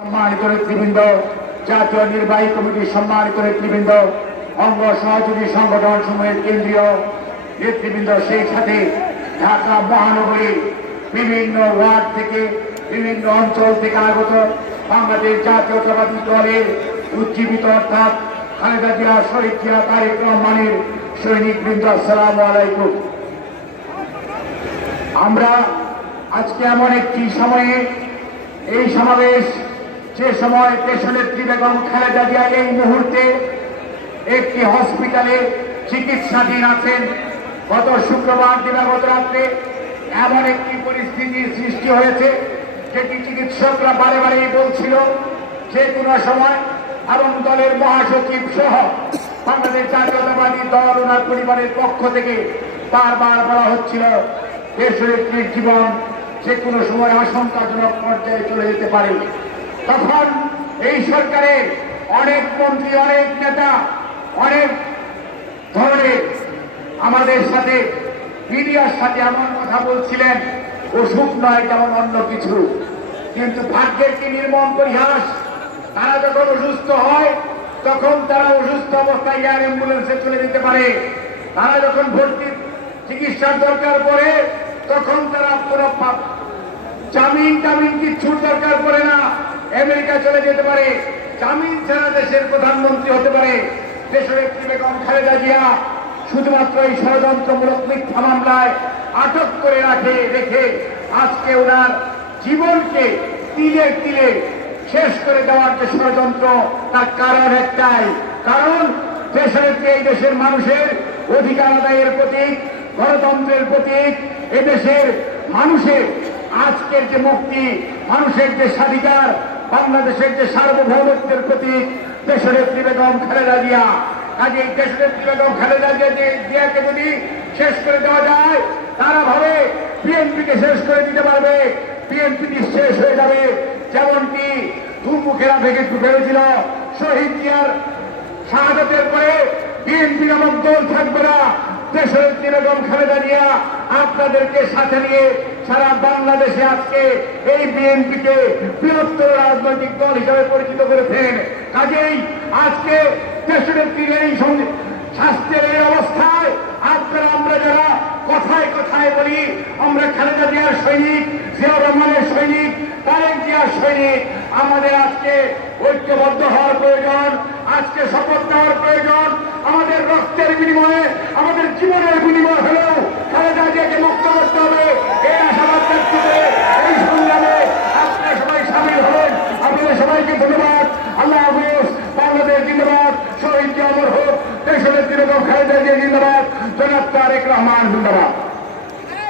সম্মানিত নেতৃবৃন্দ, জাতীয় নির্বাহী কমিটির সম্মানিত নেতৃবৃন্দ, অঙ্গ সহযোগী সংগঠন সমূহের কেন্দ্রীয় নেতৃবৃন্দ, সেই সাথে ঢাকা মহানগরীর বিভিন্ন ওয়ার্ড থেকে বিভিন্ন অঞ্চল থেকে আগত বাংলাদেশ জাতীয়তাবাদী দলের উজ্জীবিত অর্থাৎ খালেদা জিয়া, শহীদ জিয়া, তারেক রহমানের সৈনিক বৃন্দ আসসালামু আলাইকুম। আমরা আজকে এমন একটি সময়ে, এই সমাবেশ যে সময় দেশনেত্রী বেগম খালেদা জিয়া এই মুহূর্তে একটি হসপিটালে চিকিৎসাধীন আছেন, গত শুক্রবার দিবাগত রাত্রে এমন একটি পরিস্থিতির সৃষ্টি হয়েছে, যেটি চিকিৎসকরা বারে বারেই বলছিল, যে কোনো সময় এবং দলের মহাসচিব সহ বাংলাদেশ জাতীয়তাবাদী দল ওনার পরিবারের পক্ষ থেকে বারবার বলা হচ্ছিল, দেশনেত্রীর জীবন যে কোনো সময় আশঙ্কাজনক পর্যায়ে চলে যেতে পারে। তখন এই সরকারের অনেক মন্ত্রী, অনেক নেতা, অনেক ধরনের আমাদের সাথে, মিডিয়ার সাথে এমন কথা বলছিলেন ওষুধ নয় যেমন অন্য কিছু। কিন্তু ভাগ্যের কি নির্মম পরিহাস? তারা যখন অসুস্থ হয়, তখন তারা অসুস্থ অবস্থায় এয়ার অ্যাম্বুলেন্সে চলে যেতে পারে। তারা যখন ভর্তি চিকিৎসার দরকার পড়ে, তখন তারা কোনো জামিন টামিন কিচ্ছুর দরকার পড়ে আমেরিকা চলে যেতে পারে। জামিন ছাড়া দেশের প্রধানমন্ত্রী হতে পারে। একটি বেগম খালেদা জিয়া শুধুমাত্র এই ষড়যন্ত্রমূলক মিথ্যা মামলায় আটক করে রাখে, রেখে আজকে ওনার জীবনকে তিলে তিলে শেষ করে দেওয়ার যে ষড়যন্ত্র, তার কারণ একটাই। কারণ দেশের এই দেশের মানুষের অধিকার আদায়ের প্রতীক, গণতন্ত্রের প্রতীক এদেশের মানুষের আজকের যে মুক্তি, মানুষের যে স্বাধিকার বাংলাদেশের যে সার্বভৌমত্বের প্রতীক দেশনেত্রী বেগম খালেদা জিয়া কাজে দেশনেত্রী বেগম খালেদা জিয়া যে- জিয়াকে যদি শেষ করে দেওয়া যায়, তারা ভাবে বিএনপিকে শেষ করে দিতে পারবে, বিএনপি শেষ হয়ে যাবে। যেমনটি দুর্মুখেরা থেকে ভেবেছিল শহীদ জিয়ার শাহাদতের পরে বিএনপি নামক দল থাকবে না। দেশের বেগম খালেদা জিয়া আপনাদেরকে সাথে নিয়ে সারা বাংলাদেশে আজকে এই বিএনপিকে বৃহত্তর রাজনৈতিক দল হিসেবে পরিচিত করেছেন। কাজেই আজকে দেশের এই স্বাস্থ্যের এই অবস্থায় আপনারা, আমরা যারা কথায় কথায় বলি, আমরা খালেদা জিয়ার সৈনিক জিয়া রহমানের সৈনিক, তারেক জিয়ার সৈনিক, আমাদের আজকে ঐক্যবদ্ধ আজকে শপথ নেওয়ার প্রয়োজন। আমাদের রক্তের বিনিময়ে, আমাদের জীবনের বিনিময় হলেও খালেদা জিয়াকে মুক্ত করতে হবে। এই আশাবাদ ব্যক্ত করে এই সংগ্রামে আপনারা সবাই সামিল হন আপনাদের সবাইকে ধন্যবাদ। আল্লাহ হাফিজ। বাংলাদেশ জিন্দাবাদ। শহীদ জিয়া অমর হোক। দেশের তৃণমূল খালেদা জিয়া জিন্দাবাদ। জনাব তারেক রহমান জিন্দাবাদ।